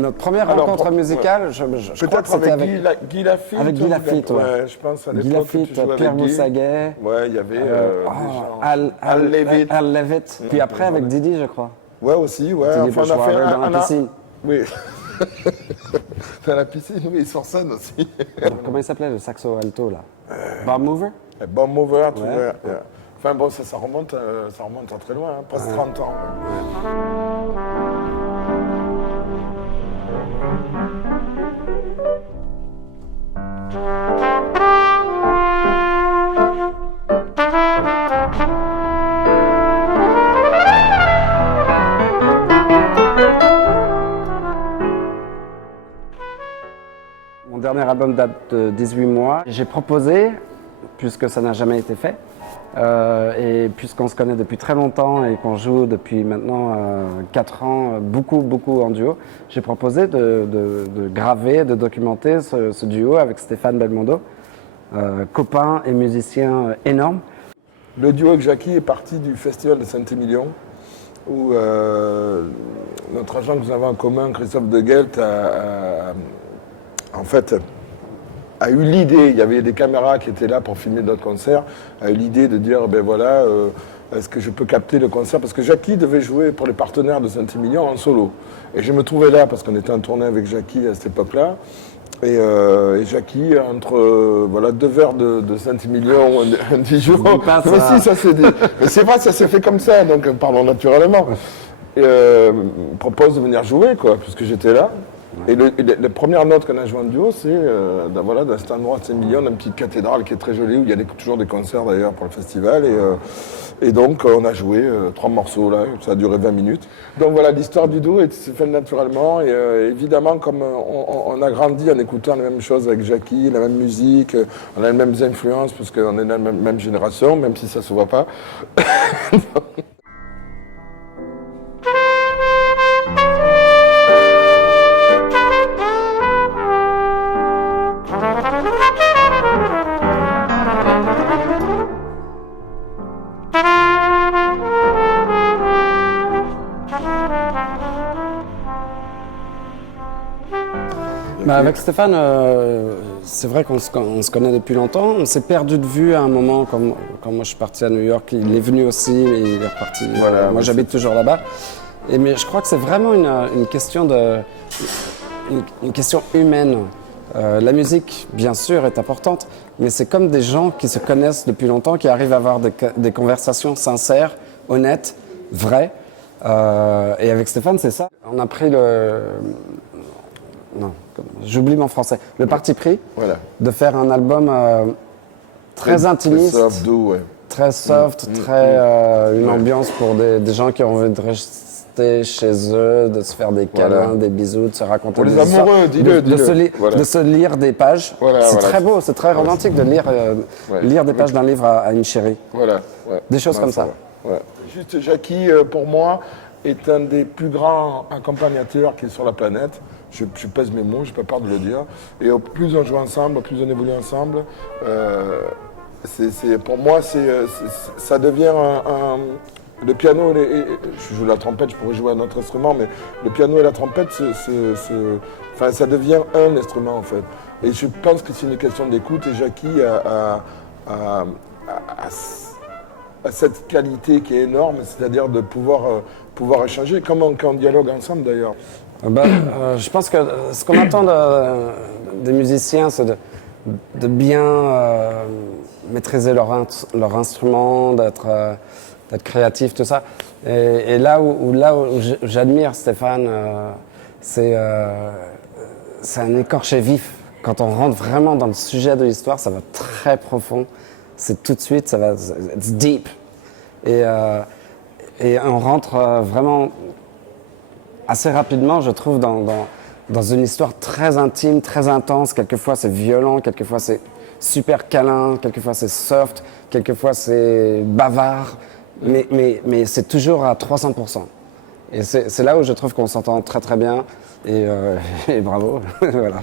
notre première rencontre musicale, je crois que c'était avec Guy Lafitte. Avec Guy Lafitte, ouais. Je pense à l'époque. Guy Lafitte, Pierre Boussaguet. Ouais, il y avait Al Levitt. Puis après avec Didi, je crois. Ouais, aussi, ouais. Didi Enfin, on a fait dans la piscine. Oui. Dans la piscine, oui, sur scène aussi. Comment il s'appelait le saxo alto là Bob Mover. Bob Mover, tu vois. Ouais. Enfin bon, ça remonte à très loin, hein, presque 30 ans. Mon dernier album date de 18 mois. J'ai proposé, puisque ça n'a jamais été fait, et puisqu'on se connaît depuis très longtemps et qu'on joue depuis maintenant 4 ans, beaucoup en duo, j'ai proposé de graver, de documenter ce duo avec Stéphane Belmondo, copain et musicien énorme. Le duo avec Jackie est parti du festival de Saint-Émilion, où notre agent que nous avons en commun, Christophe de Gelt, a eu l'idée, il y avait des caméras qui étaient là pour filmer notre concert, a eu l'idée de dire, ben voilà, est-ce que je peux capter le concert? Parce que Jackie devait jouer pour les partenaires de Saint-Émilion en solo. Et je me trouvais là, parce qu'on était en tournée avec Jackie à cette époque-là. Et Jackie, entre 2 verres de Saint-Émilion, un 10 jours. Mais si, ça s'est dit. Mais c'est vrai, ça s'est fait comme ça, donc parlons naturellement. Et propose de venir jouer, quoi, puisque j'étais là. Et la première note qu'on a jouée en duo, c'est dans cet endroit de Saint-Émilion, une petite cathédrale qui est très jolie, où il y a toujours des concerts d'ailleurs pour le festival. Et donc on a joué 3 morceaux là, ça a duré 20 minutes. Donc voilà, l'histoire du duo s'est faite naturellement. Et évidemment, comme on a grandi en écoutant les mêmes choses avec Jackie, la même musique, on a les mêmes influences, parce qu'on est de la même génération, même si ça ne se voit pas. Avec Stéphane, c'est vrai qu'on se connaît depuis longtemps. On s'est perdu de vue à un moment, quand moi je suis parti à New York. Il est venu aussi, mais il est reparti. Voilà, moi j'habite toujours là-bas. Mais je crois que c'est vraiment une question une question humaine. La musique, bien sûr, est importante, mais c'est comme des gens qui se connaissent depuis longtemps, qui arrivent à avoir des conversations sincères, honnêtes, vraies. Et avec Stéphane, c'est ça. On a pris j'oublie mon français. Le parti pris de faire un album très intimiste, très soft, doux, très soft, une ambiance pour des gens qui ont envie de rester chez eux, de se faire des câlins, des bisous, de se raconter pour des les amoureux, de se lire des pages. C'est très beau, c'est très romantique de lire des pages d'un livre à une chérie. Des choses comme ça. Juste Jackie, pour moi, est un des plus grands accompagnateurs qui est sur la planète. Je pèse mes mots, je n'ai pas peur de le dire. Et au plus on joue ensemble, au plus on évolue ensemble, pour moi, ça devient le piano, je joue la trompette, je pourrais jouer un autre instrument, mais le piano et la trompette, ça devient un instrument en fait. Et je pense que c'est une question d'écoute, et Jackie a cette qualité qui est énorme, c'est-à-dire de pouvoir échanger, comme quand on dialogue ensemble d'ailleurs. Je pense que ce qu'on attend des musiciens, c'est de bien maîtriser leur instrument, d'être créatif, tout ça. Et là où j'admire Stéphane, c'est un écorché vif. Quand on rentre vraiment dans le sujet de l'histoire, ça va très profond. C'est tout de suite, it's deep. Et on rentre vraiment assez rapidement, je trouve, dans une histoire très intime, très intense. Quelquefois c'est violent, quelquefois c'est super câlin, quelquefois c'est soft, quelquefois c'est bavard, mais c'est toujours à 300%. Et c'est là où je trouve qu'on s'entend très très bien, et bravo. Voilà.